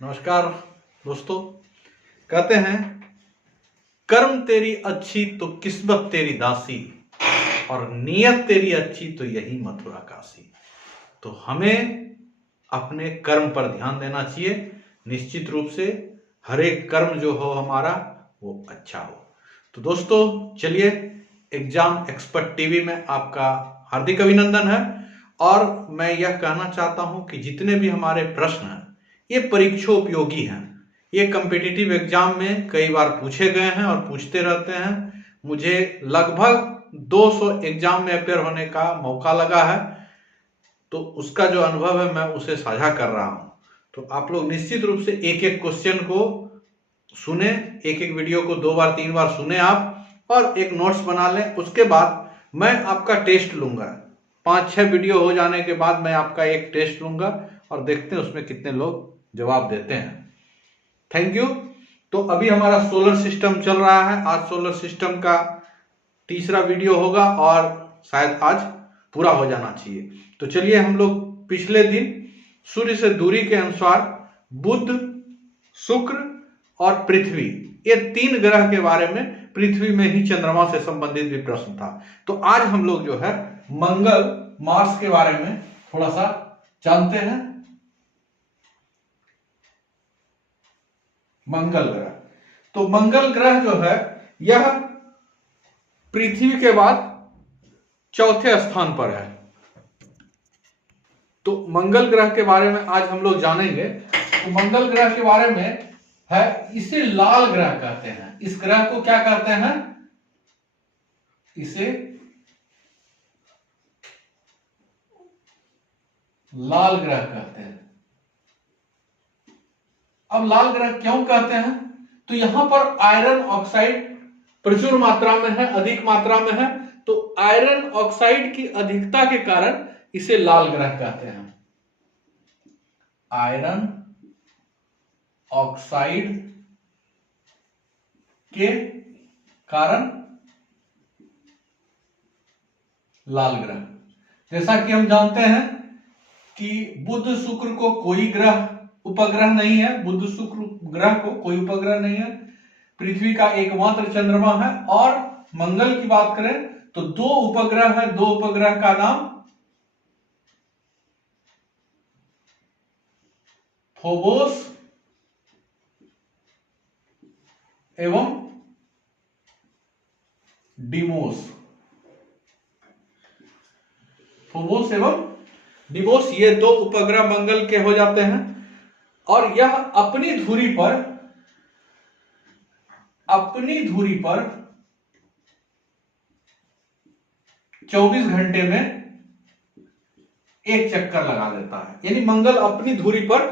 नमस्कार दोस्तों। कहते हैं कर्म तेरी अच्छी तो किस्मत तेरी दासी, और नीयत तेरी अच्छी तो यही मथुरा काशी। तो हमें अपने कर्म पर ध्यान देना चाहिए। निश्चित रूप से हर एक कर्म जो हो हमारा वो अच्छा हो। तो दोस्तों चलिए, एग्जाम एक्सपर्ट टीवी में आपका हार्दिक अभिनंदन है। और मैं यह कहना चाहता हूं कि जितने भी हमारे प्रश्न हैं ये परीक्षा उपयोगी हैं। ये कम्पिटिटिव एग्जाम में कई बार पूछे गए हैं और पूछते रहते हैं। मुझे लगभग 200 एग्जाम में अपेयर होने का मौका लगा है, तो उसका जो अनुभव है मैं उसे साझा कर रहा हूं। तो आप लोग निश्चित रूप से एक एक क्वेश्चन को सुने, एक एक वीडियो को 2 बार 3 बार सुने आप, और एक नोट्स बना लें। उसके बाद मैं आपका टेस्ट लूंगा। 5-6 वीडियो हो जाने के बाद मैं आपका एक टेस्ट लूंगा और देखते हैं उसमें कितने लोग जवाब देते हैं। Thank you. तो अभी हमारा सोलर सिस्टम चल रहा है। आज सोलर सिस्टम का तीसरा वीडियो होगा और शायद आज पूरा हो जाना चाहिए। तो चलिए, हम लोग पिछले दिन सूर्य से दूरी के अनुसार बुध, शुक्र और पृथ्वी, ये 3 ग्रह के बारे में, पृथ्वी में ही चंद्रमा से संबंधित भी प्रश्न था। तो आज हम लोग जो है मंगल, मार्स के बारे में थोड़ा सा जानते हैं। मंगल ग्रह, तो मंगल ग्रह जो है यह पृथ्वी के बाद चौथे स्थान पर है। तो मंगल ग्रह के बारे में आज हम लोग जानेंगे। तो मंगल ग्रह के बारे में है, इसे लाल ग्रह कहते हैं। इस ग्रह को क्या कहते हैं? इसे लाल ग्रह कहते हैं। अब लाल ग्रह क्यों कहते हैं? तो यहां पर आयरन ऑक्साइड प्रचुर मात्रा में है, अधिक मात्रा में है। तो आयरन ऑक्साइड की अधिकता के कारण इसे लाल ग्रह कहते हैं। आयरन ऑक्साइड के कारण लाल ग्रह। जैसा कि हम जानते हैं कि बुध शुक्र को कोई ग्रह उपग्रह नहीं है, बुध शुक्र ग्रह को कोई उपग्रह नहीं है, पृथ्वी का एकमात्र चंद्रमा है। और मंगल की बात करें तो 2 उपग्रह है। 2 उपग्रह का नाम फोबोस एवं डिमोस। फोबोस एवं डिमोस, ये 2 उपग्रह मंगल के हो जाते हैं। और यह अपनी धुरी पर 24 घंटे में एक चक्कर लगा देता है। यानी मंगल अपनी धुरी पर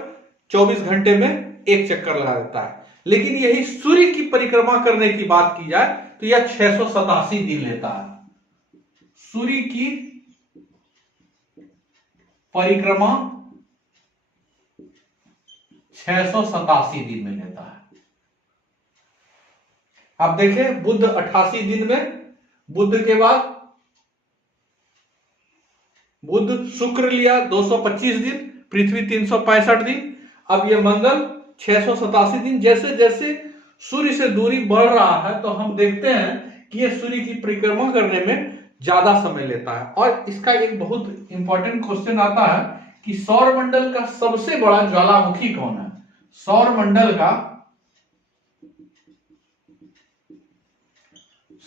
24 घंटे में एक चक्कर लगा देता है। लेकिन यही सूर्य की परिक्रमा करने की बात की जाए तो यह 687 दिन लेता है। सूर्य की परिक्रमा 687 दिन में लेता है। आप देखें, बुध 88 दिन में, बुध के बाद बुध शुक्र लिया 225 दिन, पृथ्वी 365 दिन। अब यह मंगल 687 दिन। जैसे जैसे सूर्य से दूरी बढ़ रहा है तो हम देखते हैं कि यह सूर्य की परिक्रमा करने में ज्यादा समय लेता है। और इसका एक बहुत इंपॉर्टेंट क्वेश्चन आता है कि सौरमंडल का सबसे बड़ा ज्वालामुखी कौन है? सौरमंडल का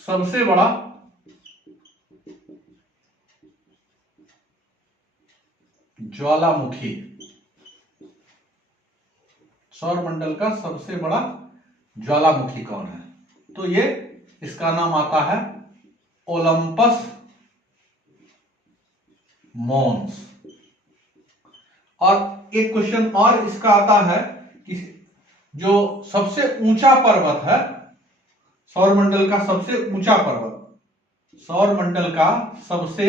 सबसे बड़ा ज्वालामुखी, सौरमंडल का सबसे बड़ा ज्वालामुखी कौन है? तो ये इसका नाम आता है ओलंपस मॉन्स। और एक क्वेश्चन और इसका आता है कि जो सबसे ऊंचा पर्वत है, सौरमंडल का सबसे ऊंचा पर्वत, सौरमंडल का सबसे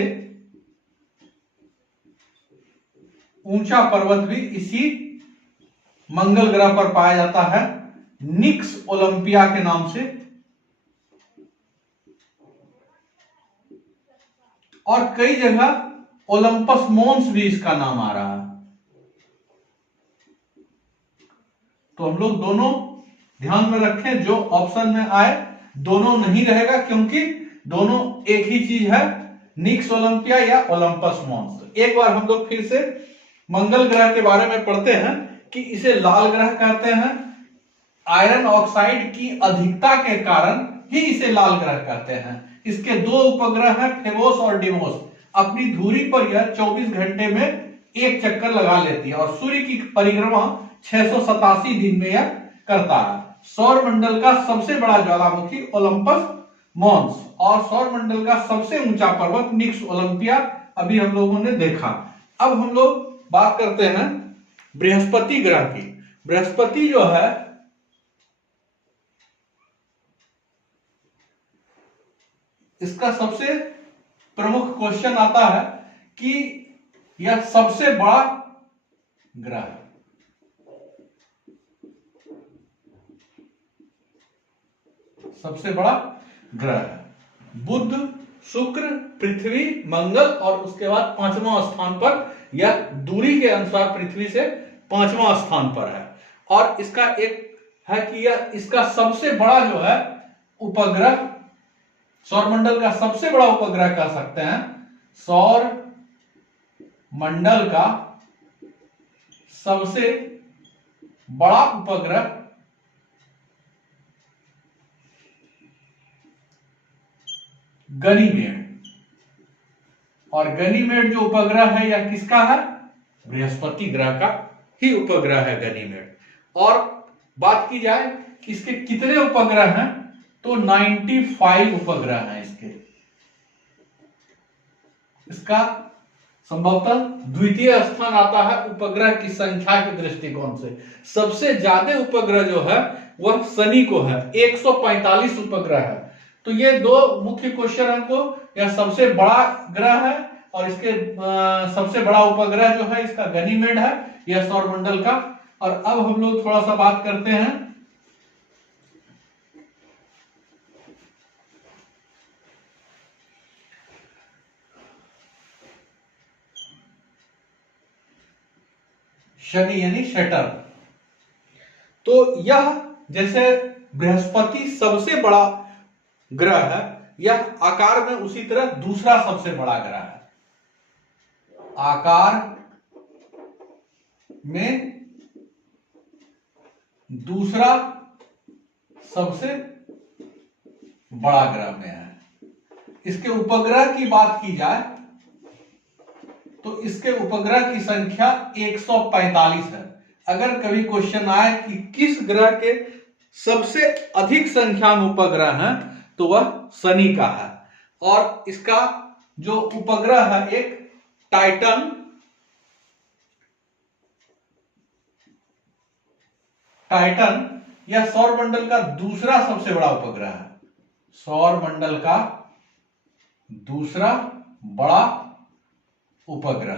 ऊंचा पर्वत भी इसी मंगल ग्रह पर पाया जाता है, निक्स ओलंपिया के नाम से। और कई जगह ओलंपस मॉन्स भी इसका नाम आ रहा है। तो हम लोग दोनों ध्यान में रखें, जो ऑप्शन में आए दोनों नहीं रहेगा, क्योंकि दोनों एक ही चीज है, निक्स ओलंपिया या ओलंपस मॉन्स। एक बार हम लोग फिर से मंगल ग्रह के बारे में पढ़ते हैं कि इसे लाल ग्रह कहते हैं। आयरन ऑक्साइड की अधिकता के कारण ही इसे लाल ग्रह कहते हैं। इसके दो उपग्रह हैं, फेबोस और डिमोस। अपनी धुरी पर यह 24 घंटे में एक चक्कर लगा लेती है और सूर्य की परिक्रमा 687 दिन में यह करता है। सौर मंडल का सबसे बड़ा ज्वालामुखी ओलंपस मॉन्स और सौर मंडल का सबसे ऊंचा पर्वत निक्स ओलंपिया अभी हम लोगों ने देखा। अब हम लोग बात करते हैं बृहस्पति ग्रह की। बृहस्पति जो है इसका सबसे प्रमुख क्वेश्चन आता है कि यह सबसे बड़ा ग्रह है। सबसे बड़ा ग्रह है। बुध, शुक्र, पृथ्वी, मंगल और उसके बाद 5वां स्थान पर, यह दूरी के अनुसार पृथ्वी से 5वां स्थान पर है। और इसका एक है कि यह इसका सबसे बड़ा जो है उपग्रह, सौरमंडल का सबसे बड़ा उपग्रह कह सकते हैं। सौर मंडल का सबसे बड़ा उपग्रह गनीमेड। और गनीमेड जो उपग्रह है यह किसका है? बृहस्पति ग्रह का ही उपग्रह है गनीमेड। और बात की जाए कि इसके कितने उपग्रह हैं, तो 95 उपग्रह हैं इसके। इसका संभवतः द्वितीय स्थान आता है उपग्रह की संख्या के दृष्टिकोण से। सबसे ज्यादा उपग्रह जो है वह शनि को है, 145 उपग्रह है। तो ये दो मुख्य क्वेश्चन हमको, यह सबसे बड़ा ग्रह है और इसके सबसे बड़ा उपग्रह जो है इसका गनीमेड है, यह सौरमंडल का। और अब हम लोग थोड़ा सा बात करते हैं शनि यानी सैटर्न। तो यह जैसे बृहस्पति सबसे बड़ा ग्रह है, यह आकार में उसी तरह दूसरा सबसे बड़ा ग्रह है। आकार में दूसरा सबसे बड़ा ग्रह में है। इसके उपग्रह की बात की जाए तो इसके उपग्रह की संख्या 145 है। अगर कभी क्वेश्चन आए कि किस ग्रह के सबसे अधिक संख्या में उपग्रह हैं, तो वह शनि का है। और इसका जो उपग्रह है एक टाइटन, यह सौरमंडल का दूसरा सबसे बड़ा उपग्रह है। सौरमंडल का दूसरा बड़ा उपग्रह।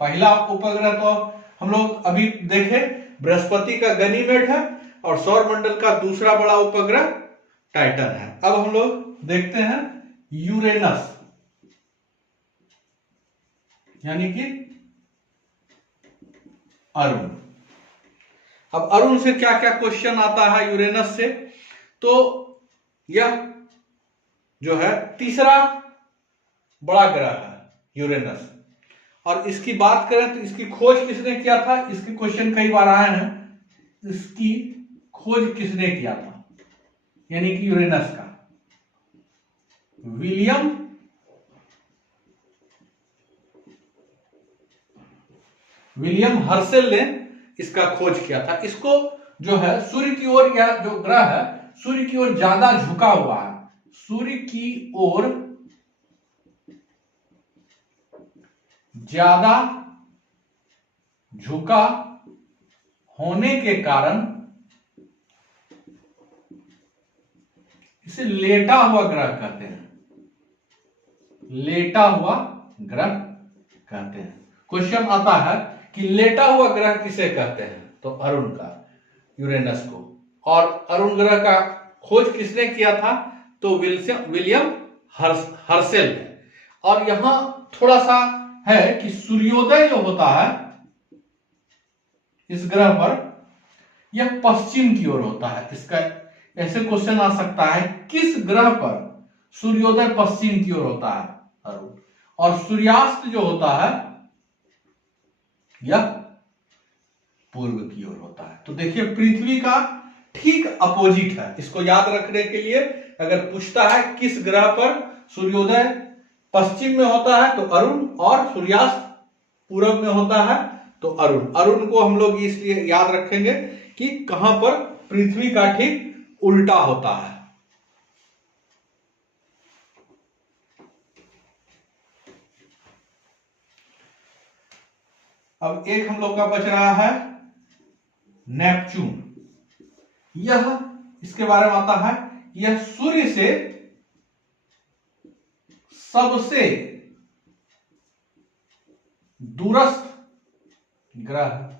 पहला उपग्रह तो हम लोग अभी देखे बृहस्पति का गनीमेड है और सौरमंडल का दूसरा बड़ा उपग्रह टाइटन है। अब हम लोग देखते हैं यूरेनस, यानी कि अरुण। अब अरुण से क्या क्या क्वेश्चन आता है यूरेनस से, तो यह जो है तीसरा बड़ा ग्रह है यूरेनस। और इसकी बात करें तो इसकी खोज किसने किया था, इसके क्वेश्चन कई बार आए हैं। इसकी खोज किसने किया था, यानी कि यूरेनस का? विलियम हर्शेल ने इसका खोज किया था। इसको जो है सूर्य की ओर, यह जो ग्रह है सूर्य की ओर ज्यादा झुका हुआ है। सूर्य की ओर ज्यादा झुका होने के कारण इसे लेटा हुआ ग्रह कहते हैं। लेटा हुआ ग्रह कहते हैं। क्वेश्चन आता है कि लेटा हुआ ग्रह किसे कहते हैं, तो अरुण का, यूरेनस को। और अरुण ग्रह का खोज किसने किया था, तो विलियम हर्शेल ने। और यहां थोड़ा सा है कि सूर्योदय जो होता है इस ग्रह पर, यह पश्चिम की ओर होता है। इसका ऐसे क्वेश्चन आ सकता है, किस ग्रह पर सूर्योदय पश्चिम की ओर होता है? अरुण। और सूर्यास्त जो होता है यह पूर्व की ओर होता है। तो देखिए पृथ्वी का ठीक अपोजिट है। इसको याद रखने के लिए अगर पूछता है किस ग्रह पर सूर्योदय पश्चिम में होता है तो अरुण, और सूर्यास्त पूर्व में होता है तो अरुण। अरुण को हम लोग इसलिए याद रखेंगे कि कहां पर पृथ्वी का ठीक उल्टा होता है। अब एक हम लोग का बच रहा है नेपच्यून। यह इसके बारे में आता है, यह सूर्य से सबसे दूरस्थ ग्रह है।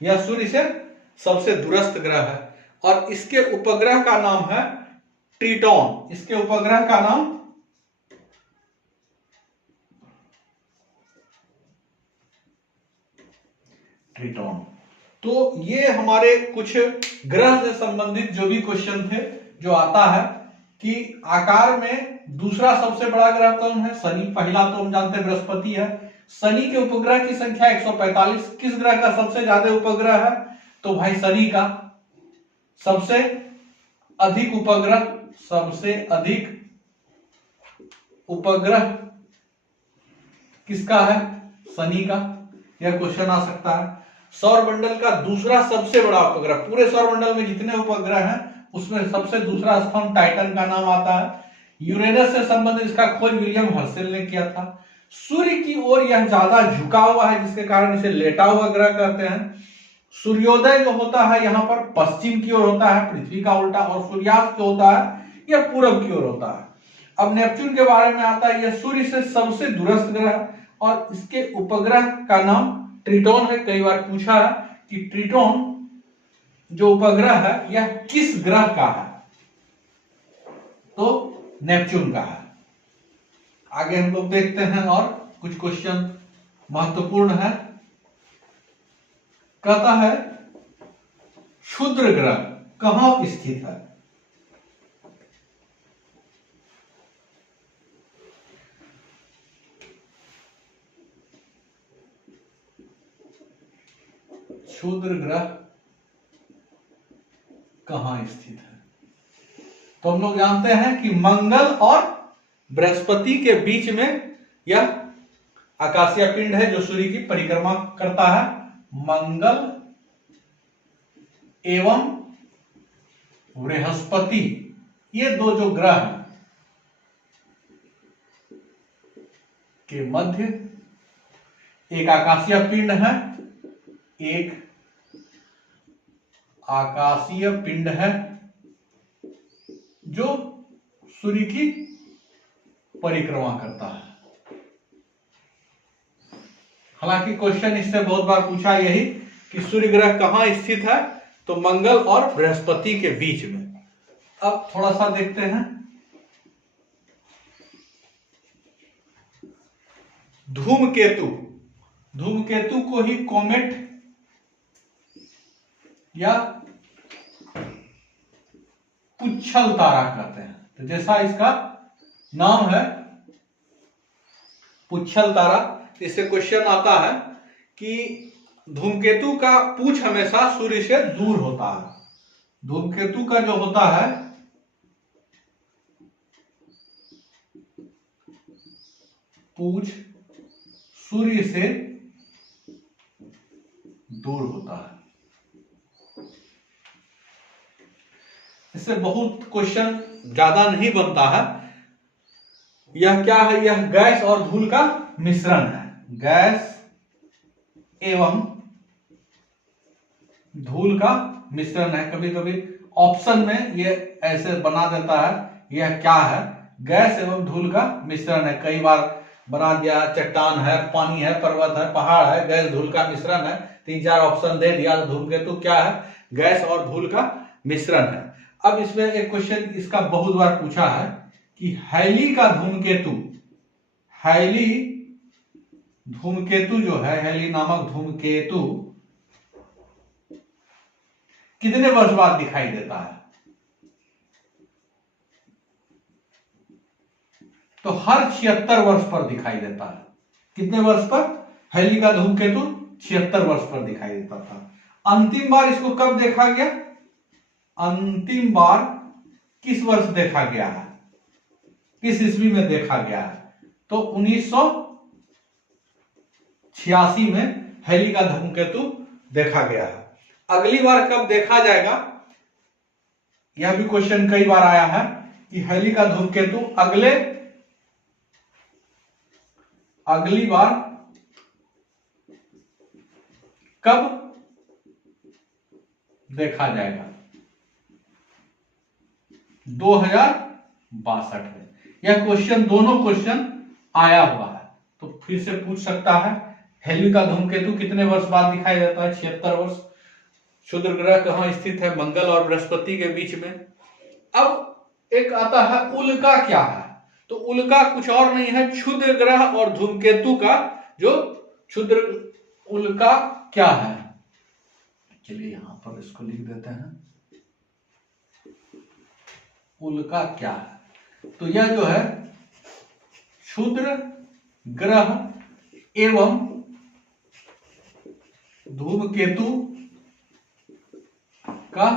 यह सूर्य से सबसे दूरस्थ ग्रह है और इसके उपग्रह का नाम है ट्रिटॉन। इसके उपग्रह का नाम ट्रिटॉन। तो ये हमारे कुछ ग्रह से संबंधित जो भी क्वेश्चन थे, जो आता है कि आकार में दूसरा सबसे बड़ा ग्रह कौन है? शनि। पहला तो हम जानते हैं बृहस्पति है। शनि के उपग्रह की संख्या 145। किस ग्रह का सबसे ज्यादा उपग्रह है? तो भाई शनि का। सबसे अधिक उपग्रह, सबसे अधिक उपग्रह किसका है? शनि का। यह क्वेश्चन आ सकता है। सौर मंडल का दूसरा सबसे बड़ा उपग्रह, पूरे सौर मंडल में जितने उपग्रह हैं उसमें सबसे दूसरा स्थान टाइटन का नाम आता है। यूरेनस से संबंधित इसका खोज विलियम हर्शेल ने किया था। सूर्य की ओर यह ज्यादा झुका हुआ है जिसके कारण इसे लेटा हुआ ग्रह कहते हैं। सूर्योदय जो होता है यहाँ पर पश्चिम की ओर होता है, पृथ्वी का उल्टा, और सूर्यास्त जो होता है यह पूरब की ओर होता है। अब नेपच्यून के बारे में आता है, यह सूर्य से सबसे दूरस्थ ग्रह और इसके उपग्रह का नाम ट्रिटॉन है। कई बार पूछा है कि ट्रिटॉन जो उपग्रह है यह किस ग्रह का है? तो नेपच्यून का है। आगे हम लोग देखते हैं और कुछ क्वेश्चन महत्वपूर्ण है। कहता है क्षुद्र ग्रह कहां स्थित है? क्षुद्र ग्रह कहां स्थित है? तो हम लोग जानते हैं कि मंगल और बृहस्पति के बीच में यह आकाशीय पिंड है जो सूर्य की परिक्रमा करता है। मंगल एवं बृहस्पति, ये दो जो ग्रह हैं के मध्य एक आकाशीय पिंड है, एक आकाशीय पिंड है जो सूर्य की परिक्रमा करता है। हालांकि क्वेश्चन इससे बहुत बार पूछा यही कि सूर्य ग्रह कहां स्थित है? तो मंगल और बृहस्पति के बीच में। अब थोड़ा सा देखते हैं धूमकेतु। धूमकेतु को ही कॉमेट या पुच्छल तारा कहते हैं। तो जैसा इसका नाम है पुच्छल तारा, इससे क्वेश्चन आता है कि धूमकेतु का पूछ हमेशा सूर्य से दूर होता है। धूमकेतु का जो होता है पूछ सूर्य से दूर होता है। इससे बहुत क्वेश्चन ज्यादा नहीं बनता है। यह क्या है? यह गैस और धूल का मिश्रण है। गैस एवं धूल का मिश्रण है। कभी कभी ऑप्शन में ये ऐसे बना देता है, यह क्या है? गैस एवं धूल का मिश्रण है। कई बार बना दिया, चट्टान है, पानी है, पर्वत है, पहाड़ है, गैस धूल का मिश्रण है। 3-4 ऑप्शन दे दिया। धूमकेतु क्या है? गैस और धूल का मिश्रण है। अब इसमें एक क्वेश्चन इसका बहुत बार पूछा है कि हैली का धूमकेतु, हैली धूमकेतु जो है, हैली नामक धूमकेतु कितने वर्ष बाद दिखाई देता है? तो हर 76 वर्ष पर दिखाई देता है। कितने वर्ष पर? हैली का धूमकेतु 76 वर्ष पर दिखाई देता था। अंतिम बार इसको कब देखा गया? अंतिम बार किस वर्ष देखा गया है, किस ईस्वी में देखा गया है? तो 1986 में हैली का धूमकेतु देखा गया है। अगली बार कब देखा जाएगा, यह भी क्वेश्चन कई बार आया है कि हैली का धूमकेतु अगली बार कब देखा जाएगा? 2062 में। यह क्वेश्चन, दोनों क्वेश्चन आया हुआ है, तो फिर से पूछ सकता है हैली का धूमकेतु कितने वर्ष बाद दिखाई देता है? 76 वर्ष। क्षुद्र ग्रह कहां स्थित है? मंगल और बृहस्पति के बीच में। अब एक आता है उल्का क्या है? तो उल्का कुछ और नहीं है, क्षुद्र ग्रह और धूमकेतु का जो क्षुद्र उल्का क्या है? चलिए यहां पर इसको लिख देते हैं, उल्का क्या है? तो यह जो है क्षुद्र ग्रह एवं धूमकेतु का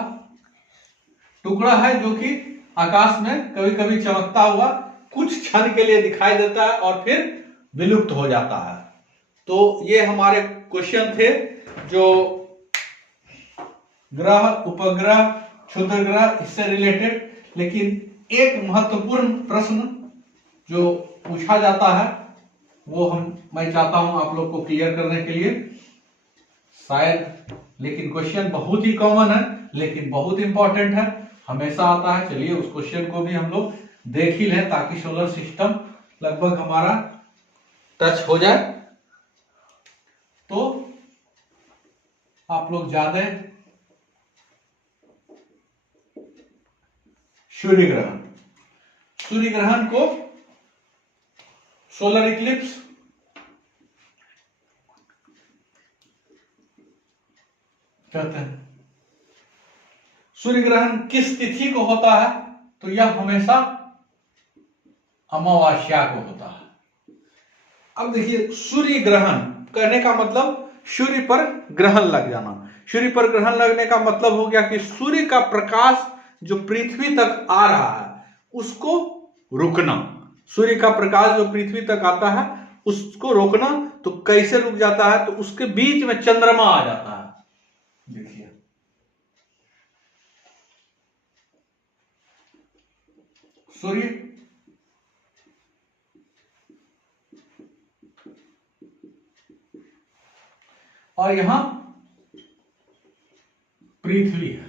टुकड़ा है जो कि आकाश में कभी कभी चमकता हुआ कुछ क्षण के लिए दिखाई देता है और फिर विलुप्त हो जाता है। तो ये हमारे क्वेश्चन थे जो ग्रह, उपग्रह, क्षुद्र ग्रह, इससे रिलेटेड। लेकिन एक महत्वपूर्ण प्रश्न जो पूछा जाता है वो मैं चाहता हूं आप लोग को क्लियर करने के लिए, शायद, लेकिन क्वेश्चन बहुत ही कॉमन है लेकिन बहुत इंपॉर्टेंट है, हमेशा आता है। चलिए उस क्वेश्चन को भी हम लोग देख ही लें ताकि सोलर सिस्टम लगभग हमारा टच हो जाए, तो आप लोग ज्यादा। सूर्य ग्रहण, सूर्य ग्रहण को सोलर इक्लिप्स कहते हैं। सूर्य ग्रहण किस तिथि को होता है? तो यह हमेशा अमावस्या को होता है। अब देखिए, सूर्य ग्रहण कहने का मतलब सूर्य पर ग्रहण लग जाना। सूर्य पर ग्रहण लगने का मतलब हो गया कि सूर्य का प्रकाश जो पृथ्वी तक आ रहा है उसको रुकना। सूर्य का प्रकाश जो पृथ्वी तक आता है उसको रोकना। तो कैसे रुक जाता है? तो उसके बीच में चंद्रमा आ जाता है। देखिए, सूर्य और यहां पृथ्वी है,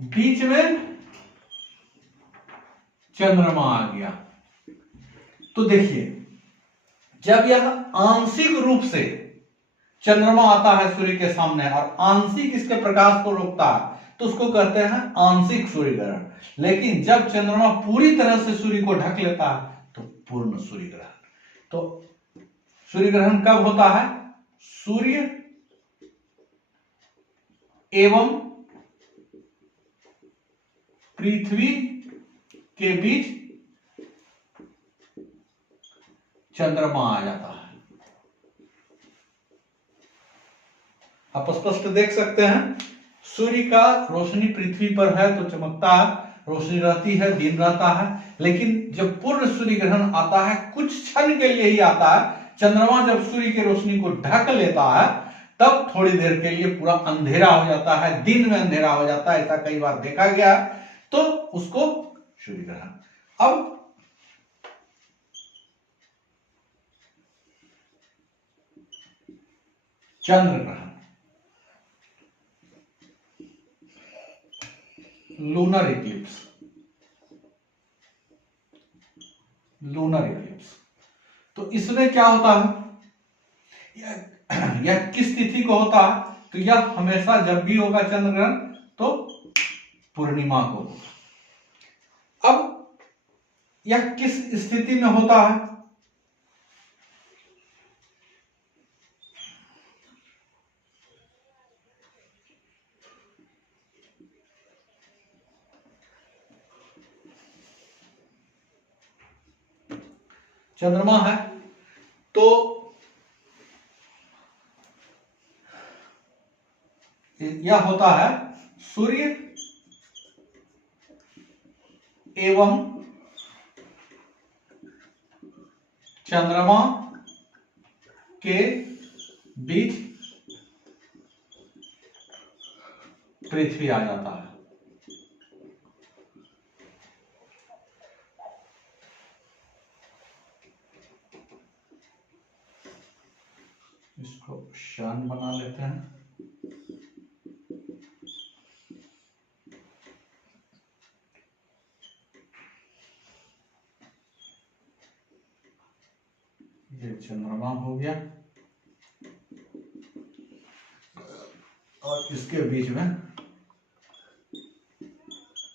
बीच में चंद्रमा आ गया। तो देखिए, जब यह आंशिक रूप से चंद्रमा आता है सूर्य के सामने और आंशिक इसके प्रकाश को रोकता है तो उसको कहते हैं आंशिक सूर्य ग्रहण। लेकिन जब चंद्रमा पूरी तरह से सूर्य को ढक लेता है तो पूर्ण सूर्य ग्रहण। तो सूर्य ग्रहण कब होता है? सूर्य एवं पृथ्वी के बीच चंद्रमा आ जाता है। आप स्पष्ट देख सकते हैं, सूर्य का रोशनी पृथ्वी पर है तो चमकता है, रोशनी रहती है, दिन रहता है। लेकिन जब पूर्ण सूर्य ग्रहण आता है, कुछ क्षण के लिए ही आता है, चंद्रमा जब सूर्य की रोशनी को ढक लेता है तब थोड़ी देर के लिए पूरा अंधेरा हो जाता है, दिन में अंधेरा हो जाता है। ऐसा कई बार देखा गया, तो उसको सूर्य ग्रहण। अब चंद्र ग्रहण, लूनर इक्लिप्स, लूनर इक्लिप्स। तो इसमें क्या होता है? यह किस तिथि को होता है? तो यह हमेशा जब भी होगा चंद्र ग्रहण तो पूर्णिमा को होगा। अब यह किस स्थिति में होता है? चंद्रमा है, तो यह होता है सूर्य एवं चंद्रमा के बीच पृथ्वी आ जाता है। इसको शान बना लेते हैं। ये चंद्रमा हो गया और इसके बीच में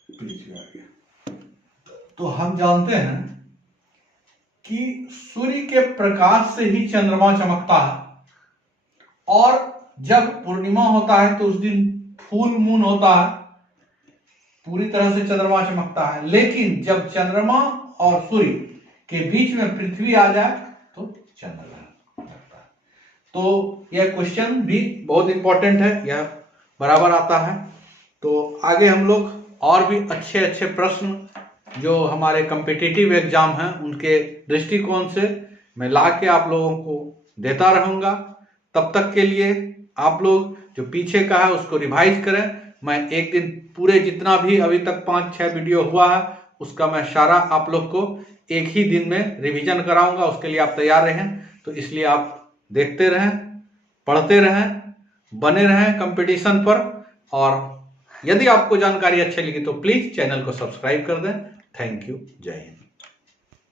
पृथ्वी आ गया। तो हम जानते हैं कि सूर्य के प्रकाश से ही चंद्रमा चमकता है, और जब पूर्णिमा होता है तो उस दिन फुल मून होता है, पूरी तरह से चंद्रमा चमकता है। लेकिन जब चंद्रमा और सूर्य के बीच में पृथ्वी आ जाए तो चंद्रमा लगता है। तो यह क्वेश्चन भी बहुत इंपॉर्टेंट है, यह बराबर आता है। तो आगे हम लोग और भी अच्छे अच्छे प्रश्न जो हमारे कॉम्पिटिटिव एग्जाम हैं उनके दृष्टिकोण से मैं ला के आप लोगों को देता रहूंगा। तब तक के लिए आप लोग जो पीछे का है उसको रिवाइज करें। मैं एक दिन पूरे जितना भी अभी तक 5-6 वीडियो हुआ है उसका मैं सारा आप लोग को एक ही दिन में रिवीजन कराऊंगा। उसके लिए आप तैयार रहें। तो इसलिए आप देखते रहें, पढ़ते रहें, बने रहें कंपटीशन पर। और यदि आपको जानकारी अच्छी लगी तो प्लीज चैनल को सब्सक्राइब कर दें। Thank you. जय हिंद।